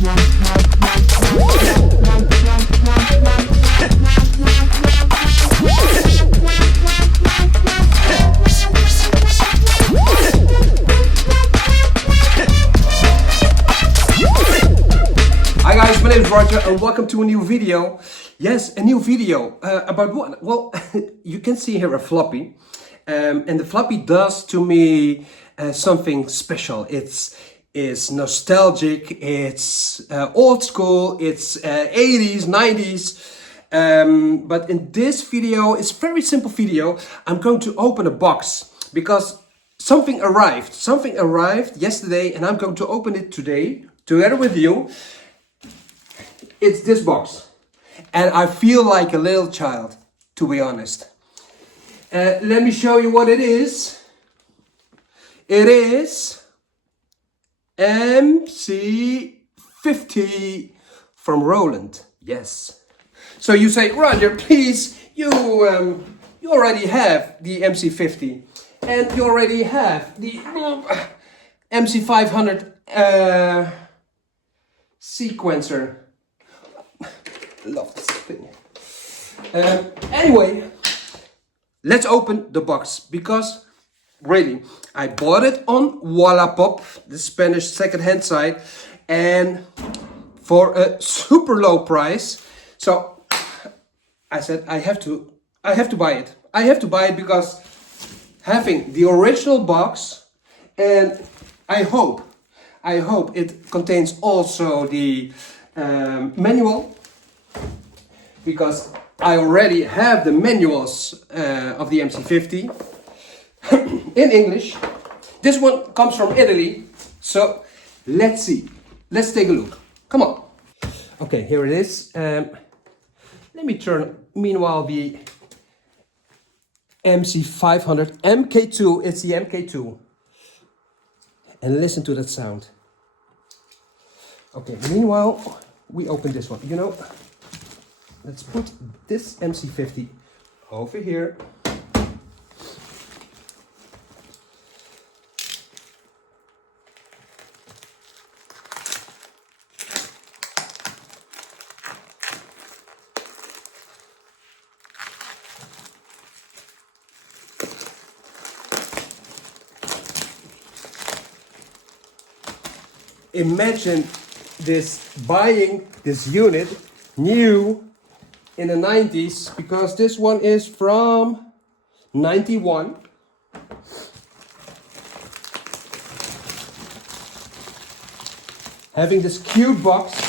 Hi guys, my name is Roger and welcome to a new video. Yes, a new video about what? Well, you can see here a floppy. And the floppy does to me something special. It's nostalgic, it's old school, it's 80s, 90s. But in this video, it's a very simple video. I'm going to open a box because something arrived yesterday and I'm going to open it today together with you. It's this box. And I feel like a little child, to be honest. Let me show you what it is. It is MC-50 from Roland. Yes. So you say, Roger, please, you already have the MC-50 and you already have the MC-500 sequencer. Love this thing. Anyway, let's open the box because really I bought it on Wallapop, the Spanish second-hand site, and for a super low price. So I said I have to buy it. I have to buy it because having the original box, and I hope it contains also the manual, because I already have the manuals of the MC-50 in English. This one comes from Italy, so let's see. Let's take a look. Come on. Okay, here it is. Let me turn, meanwhile, the MC-500 MK2. It's the MK2. And listen to that sound. Okay, meanwhile, we open this one. You know, let's put this MC-50 over here. Imagine buying this unit new in the 90s, because this one is from 91. Having this cute box.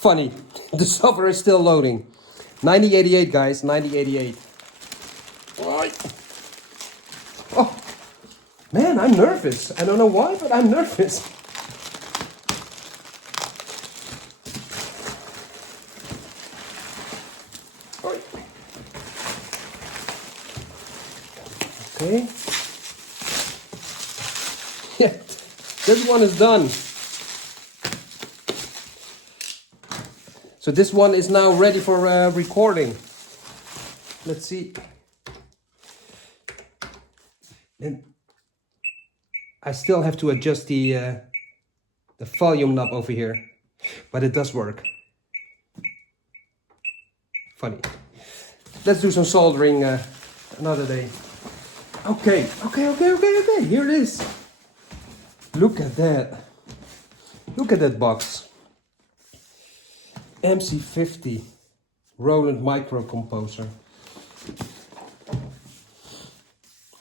Funny, the software is still loading. 9088 guys, 9088. Oh, man, I'm nervous. I don't know why, but I'm nervous. Okay. Yeah, this one is done. So this one is now ready for recording. Let's see. And I still have to adjust the volume knob over here, but it does work. Funny. Let's do some soldering another day. Okay. Here it is. Look at that. Look at that box. MC-50 Roland Micro Composer.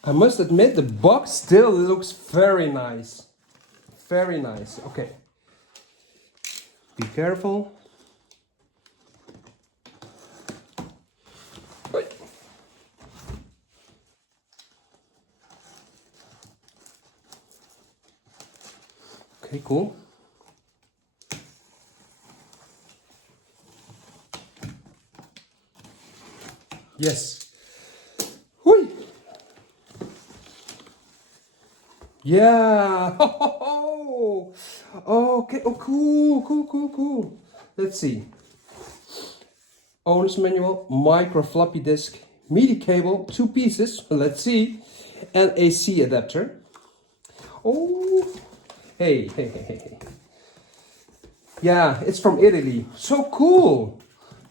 I must admit the box still looks very nice. Very nice. Okay. Be careful. Wait. Okay, cool. Yes. Hui. Yeah. Okay. Oh, cool, cool, cool, cool. Let's see. Owner's manual, micro floppy disk, MIDI cable, 2 pieces. Let's see. And a C adapter. Oh. Hey, hey, hey, hey, hey. Yeah, it's from Italy. So cool.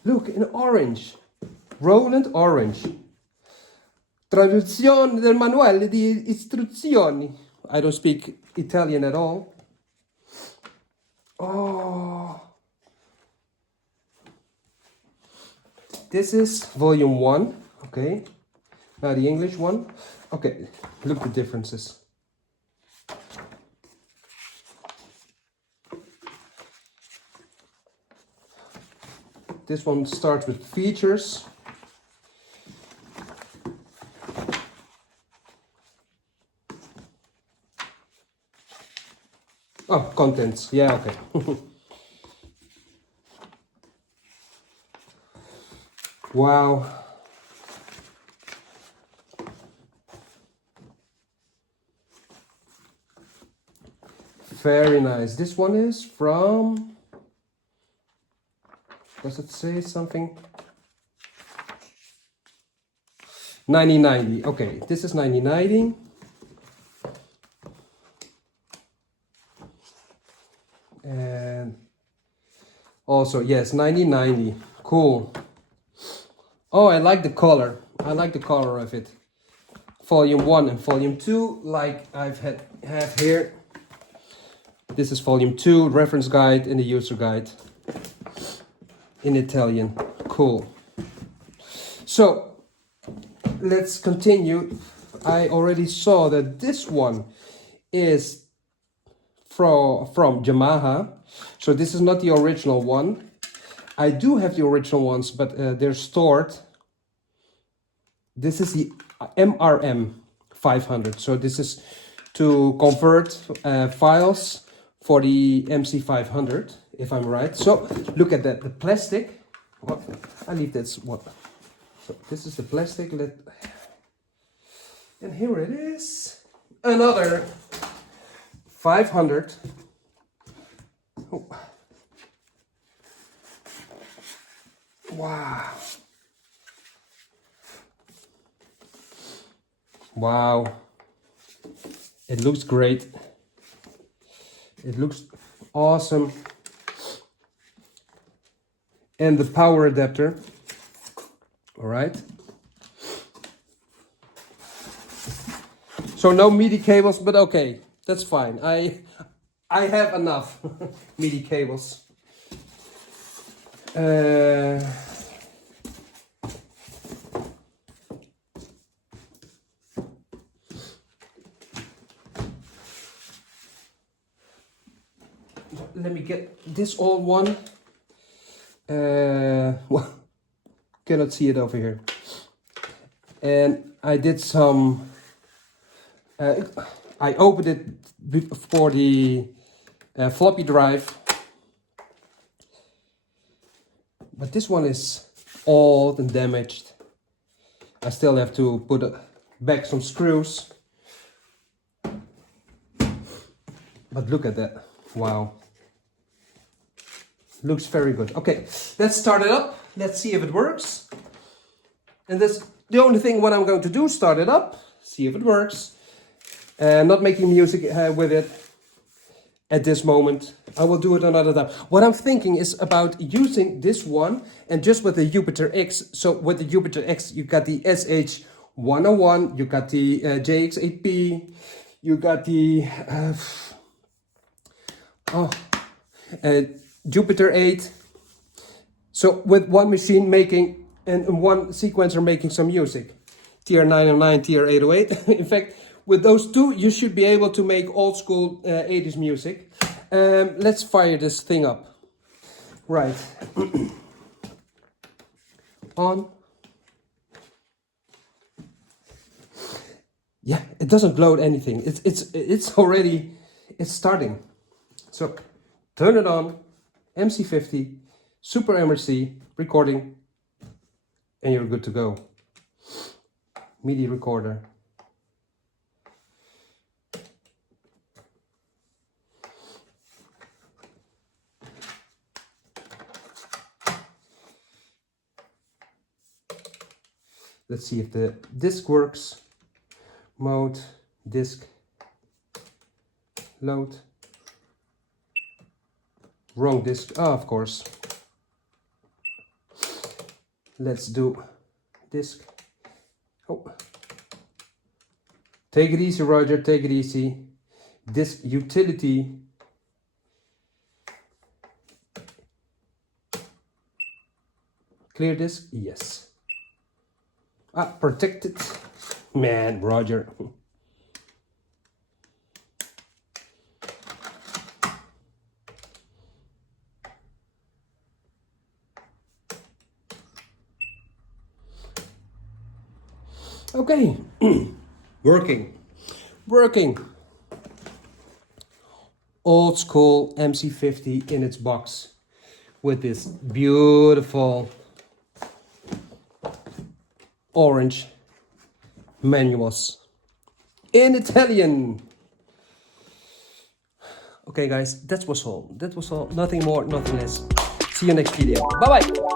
Look, in orange. Roland orange. Traduzione del manuale di istruzioni. I don't speak Italian at all. Oh. This is volume 1. Okay. Now the English one. Okay, look the differences. This one starts with features. Oh, contents. Yeah, okay. Wow. Very nice. This one is from... Does it say something? 1990. Okay, this is 1990. And also, yes, 1990. Cool. Oh, I like the color. I like the color of it. Volume 1 and Volume 2, like have here. This is Volume 2, reference guide and the user guide in Italian. Cool. So, let's continue. I already saw that this one is from Yamaha. So this is not the original one. I do have the original ones, but they're stored. This is the MRM 500. So this is to convert files for the MC 500, if I'm right. So look at that, the plastic. Well, I leave this one. So this is the plastic. And here it is. Another 500. Oh. Wow. Wow. It looks great. It looks awesome. And the power adapter. All right. So no MIDI cables, but okay, that's fine. I have enough MIDI cables. Let me get this old one. Well, cannot see it over here. And I did some. I opened it for the floppy drive, but this one is old and damaged. I still have to put back some screws. But look at that! Wow, looks very good. Okay, let's start it up. Let's see if it works. And that's the only thing what I'm going to do. Start it up, see if it works. Not making music with it at this moment. I will do it another time. What I'm thinking is about using this one and just with the Jupiter X. So with the Jupiter X, you got the SH101, you got the JX8P, you got the Jupiter 8. So with one machine making and one sequencer making some music. TR-909, TR-808. In fact, with those two, you should be able to make old school 80s music. Let's fire this thing up. Right. On. Yeah, it doesn't load anything. It's already, it's starting. So turn it on. MC-50, Super MRC, recording, and you're good to go. MIDI recorder. Let's see if the disc works. Mode, disc, load. Wrong disc, oh, of course. Let's do disc. Oh. Take it easy, Roger, take it easy. Disc utility. Clear disc, yes. Ah, protected. Man, Roger. Okay, working. Old school MC-50 in its box with this beautiful orange manuals in Italian. Okay guys, that was all. Nothing more, nothing less. See you next video. Bye bye.